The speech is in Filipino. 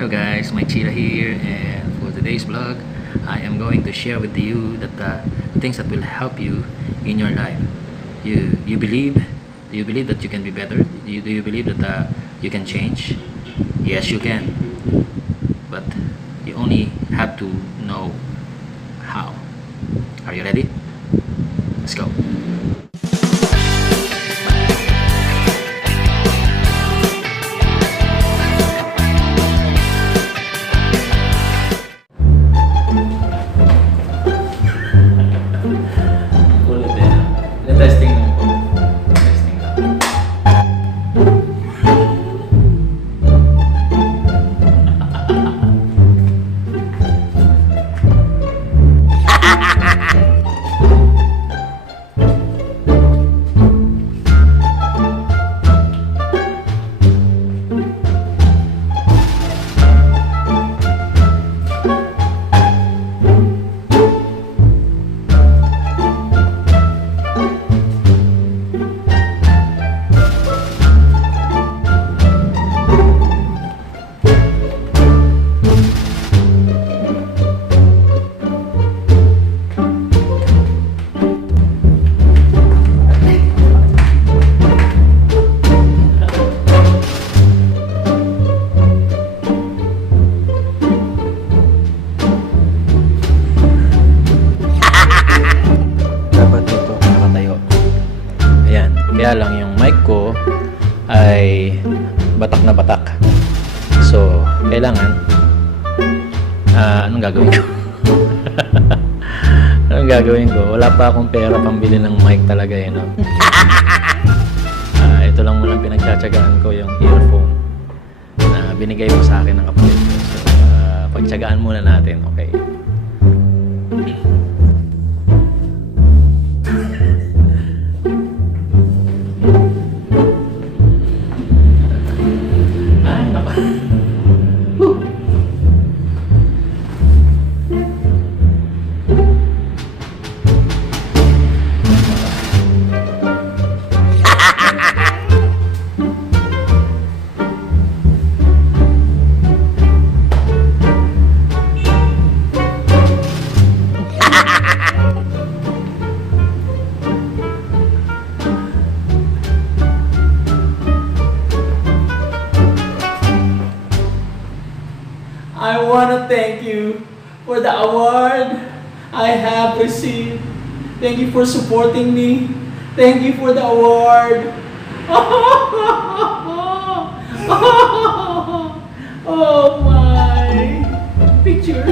Hello guys, Mike Chira here, and for today's vlog I am going to share with you that things that will help you in your life. You believe? Do you believe that you can be better? Do you believe that you can change? Yes, you can, but you only have to know how. Are you ready? Let's go. Testing lang po. Testing lang. Kaya lang yung mic ko ay batak na batak. So, kailangan anong gagawin ko? Anong gagawin ko? Wala pa akong pera pambili ng mic talaga eh, no? Ito lang muna pinagtsatsagaan ko, yung earphone na binigay mo sa akin ng kapatid ko. So, pagtsagaan muna natin, okay? I want to thank you for the award I have received. Thank you for supporting me. Thank you for the award. Oh my. Picture.